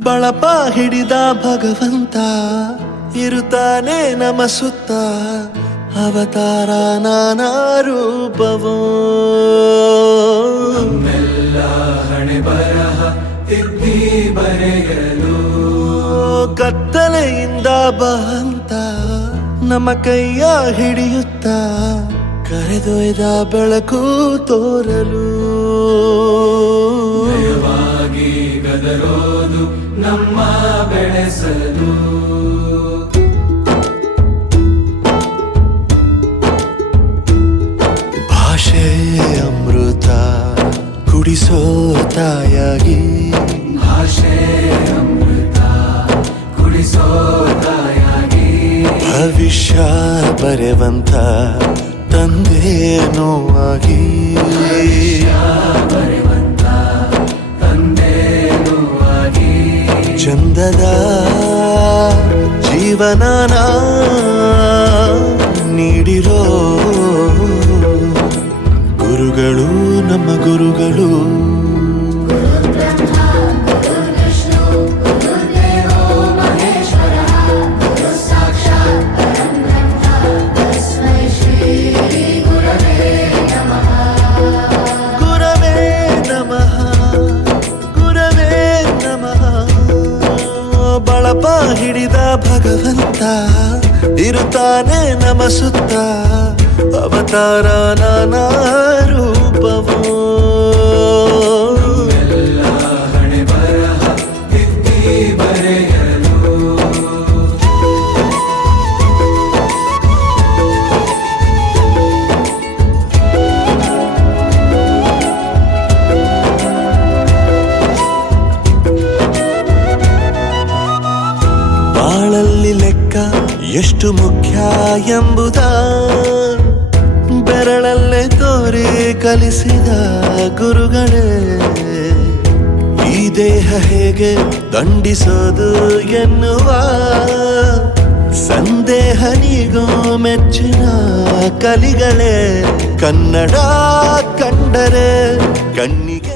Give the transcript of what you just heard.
ಬಳಪ ಹಿಡಿದ ಭಗವಂತ ಇರುತ್ತಾನೆ ನಮ ಸುತ್ತ ಅವತಾರ ನಾನಾ ರೂಪವೋ ನಮ್ಮೆಲ್ಲ ಹಣೆ ಬರಹ ತಿದ್ದಿ ಬರೆಯಲು ಕತ್ತಲೆಯಿಂದ ಬಂತ ನಮ್ಮ ಕೈಯ ಹಿಡಿಯುತ್ತ ಕರೆದೊಯ್ದ ಬೆಳಕು ತೋರಲು ನಯವಾಗಿ ಗದರೋದು ನಮ್ಮ ಬೆಳೆಸಲು ಭಾಷೆ ಅಮೃತ ಕುಡಿಸೋ ತಾಯಾಗಿ ಭಾಷೆ ಅಮೃತ ಕುಡಿಸೋ ತಾಯಾಗಿ ಭವಿಷ್ಯ ಬರೆವಂತ ತಂದೆ ನೋವಾಗಿ ಬರೆವಂತ ತಂದೆ ನೋವಾಗಿ ಚಂದದ ಜೀವನನ ನೀಡಿರೋ ಗುರುಗಳು ನಮ್ಮ ಗುರುಗಳು ಗುರವೇ ನಮಃ ಗುರವೇ ನಮಃ ಬಳಪ ಹಿಡಿದ ಭಗವಂತ ಇರುತ್ತಾನೆ ನಮ ಸುತ್ತ ಅವತಾರ ನಾನಾ ರೂಪವೋ ಎಲ್ಲ ಹಣೆ ಬರಹ ತಿದ್ದಿ ಬರೆಯಲು ಬಾಳಲ್ಲಿ ಲೆಕ್ಕ ಎಷ್ಟು ಮುಖ್ಯ ಎಂಬುದ ಬೆರಳಲ್ಲೇ ತೋರಿ ಕಲಿಸಿದ ಗುರುಗಳೇ ಈ ದೇಹ ಹೇಗೆ ದಂಡಿಸೋದು ಎನ್ನುವ ಸಂದೇಹ ನೀಗೋ ಮೆಚ್ಚಿನ ಕಲಿಗಳೇ ಕನ್ನಡ ಕಂಡರೆ ಕಣ್ಣಿಗೆ